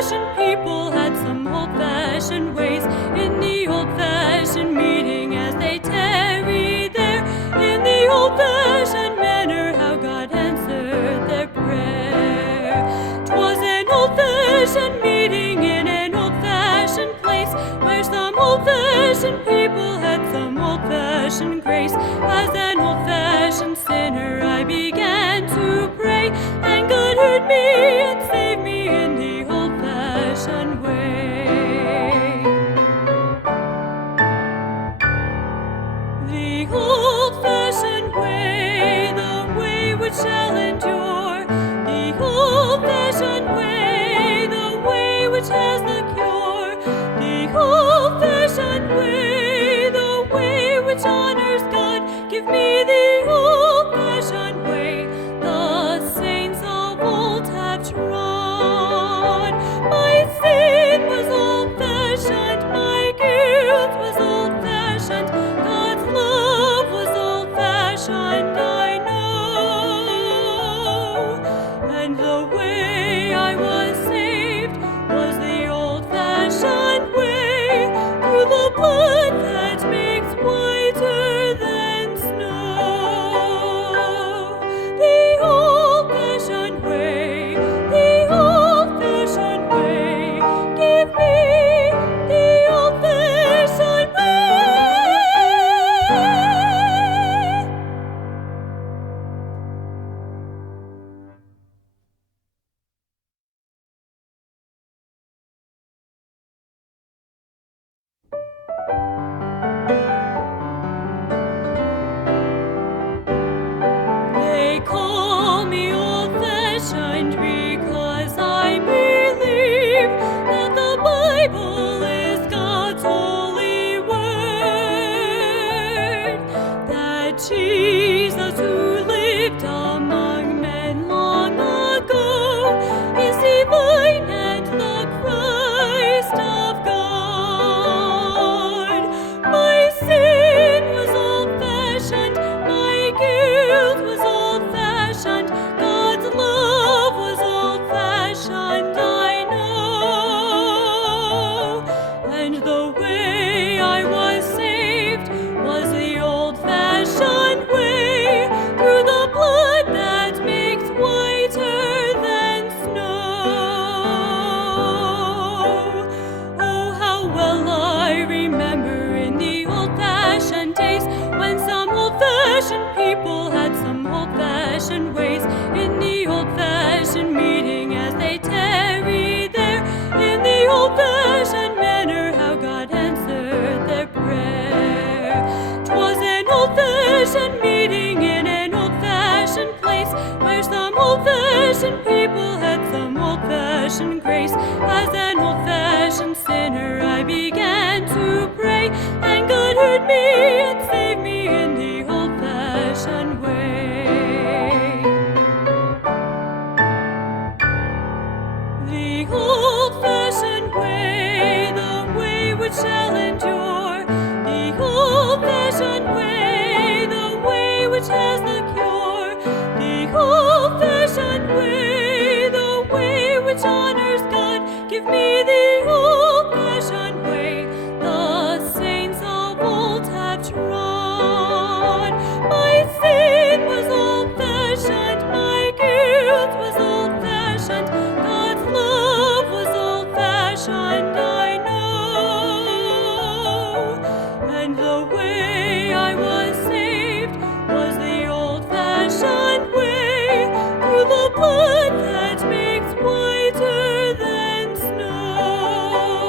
old-fashioned people had some old-fashioned ways in the old-fashioned meeting as they tarried there. In the old-fashioned manner, how God answered their prayer. 'Twas an old-fashioned meeting in an old-fashioned place where some old-fashioned people had some old-fashioned grace. As an old-fashioned sinner, I began to pray, and God heard me and saved me in the old-fashioned way. The old-fashioned way, the way which shall endure. The old-fashioned way, the way which has the cure. The old-fashioned way, the way which honors God. Give me the old-fashioned way the saints of old have trod. My sin was old-fashioned, my guilt was old-fashioned, God's love was old-fashioned, I know. And the way I was saved was the old-fashioned way, through the blood that makes whiter than snow. The old-fashioned way, the old-fashioned way, give me the old-fashioned way. They call me old-fashioned because I believe that the Bible is God's holy word, that Jesus, who lived among men long ago, is divine and the Christ of God. My sin was old-fashioned, my guilt was old-fashioned, God's love was old-fashioned, I know. And the way I was saved was the old-fashioned way, through the blood that makes whiter than snow. Oh, how well I remember in the old-fashioned days when some old-fashioned people had some old-fashioned ways in the old-fashioned meeting as they tarried there. In the old-fashioned manner, how God answered their prayer. 'Twas an old-fashioned meeting in an old-fashioned place where some old-fashioned people had some old-fashioned grace. As an old-fashioned sinner, I began to pray, and God heard me and saved me in the old-fashioned way. The old-fashioned way, the way which shall endure. The old-fashioned way, the way which has the cure. The old-fashioned way, the way which honors God. Give me the old-fashioned way the saints of old have trod. My sin was old-fashioned, my guilt was old-fashioned, God's love was old-fashioned, I know. And the way I was saved was the old-fashioned way, through the blood that makes whiter than snow.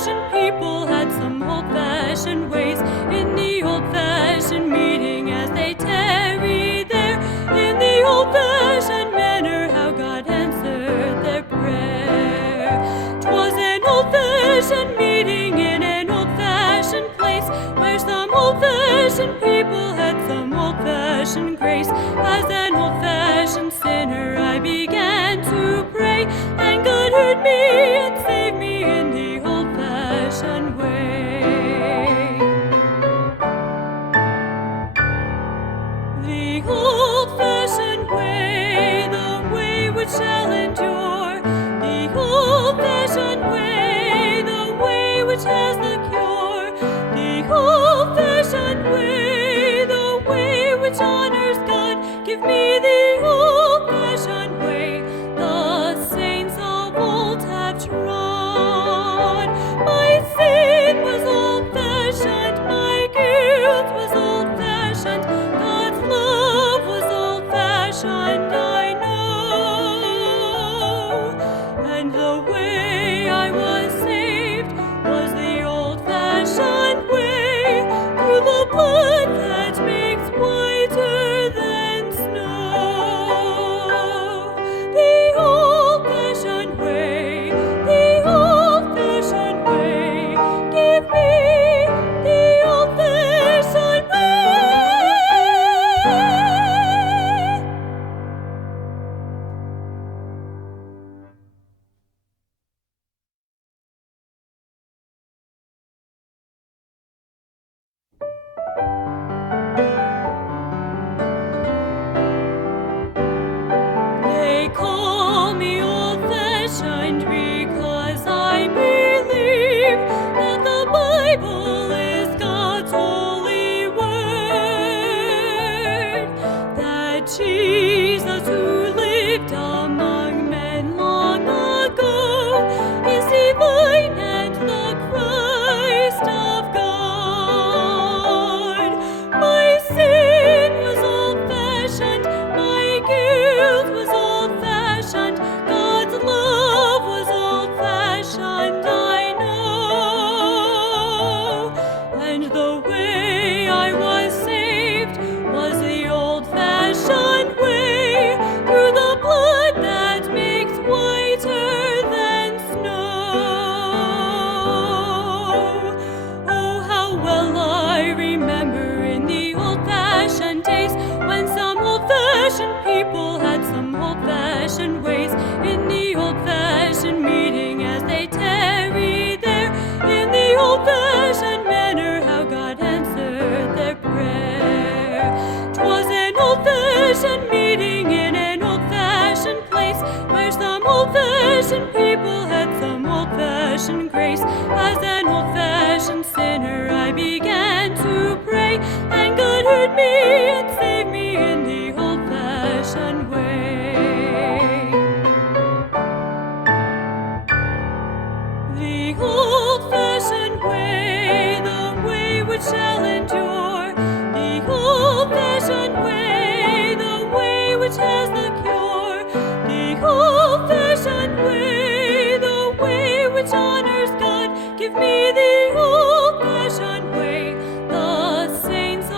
old-fashioned people had some old-fashioned ways. In the old-fashioned meeting as they tarried there, in the old-fashioned manner how God answered their prayer. 'Twas an old-fashioned meeting in an old-fashioned place, where some old-fashioned people had some old-fashioned grace. As an old-fashioned sinner I began to pray, and God heard me and saved me in the old-fashioned way. The old-fashioned way, the way which shall endure. The old-fashioned way, the way which has the cure. The old-fashioned way, the way which honors God. Give me the old-fashioned way the saints of old have trod. My sin was old-fashioned, my guilt was old-fashioned, God's love was old-fashioned, I know. And the way I was saved was the old-fashioned way, through the blood that makes whiter than snow. The old-fashioned way, the old-fashioned way, give me the old-fashioned way. They call me old-fashioned because I believe that the Bible is God's holy word, that Jesus, who lived among men long ago, is divine and the Christ of God. My sin was old-fashioned, my guilt was old-fashioned, God's love was old-fashioned, I know. And the way I was saved was the old-fashioned way, through the blood that makes whiter than snow. Oh, how well I remember in the old-fashioned days, when some old-fashioned people had some old-fashioned ways. In the old-fashioned meeting as they tarried there, in the old-fashioned manner how God answered their prayer. 'Twas an old-fashioned meeting in an old-fashioned place, where some old-fashioned people had some old-fashioned grace. As an old-fashioned sinner I began to pray, and God heard me and saved me in the old-fashioned way. The old-fashioned way, the way which shall endure. The old-fashioned way, the way which has the cure. The old-fashioned way, the way which honors God. Give me the old-fashioned way the saints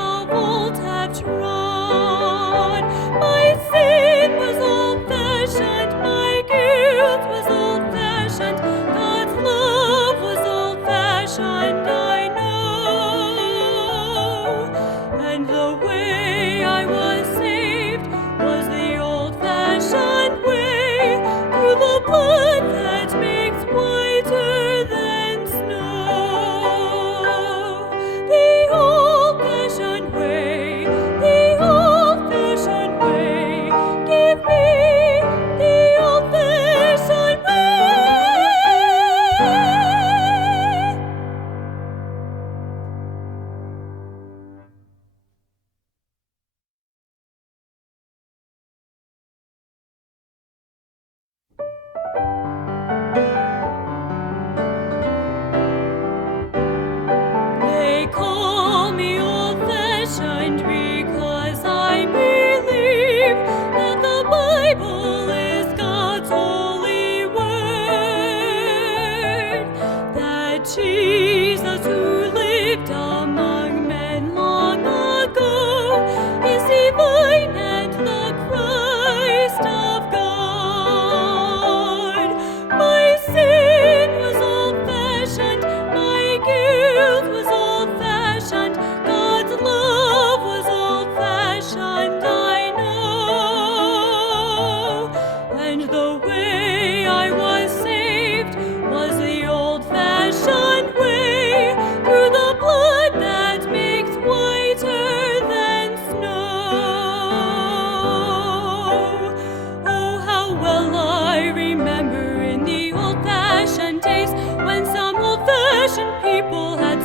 old-fashioned people had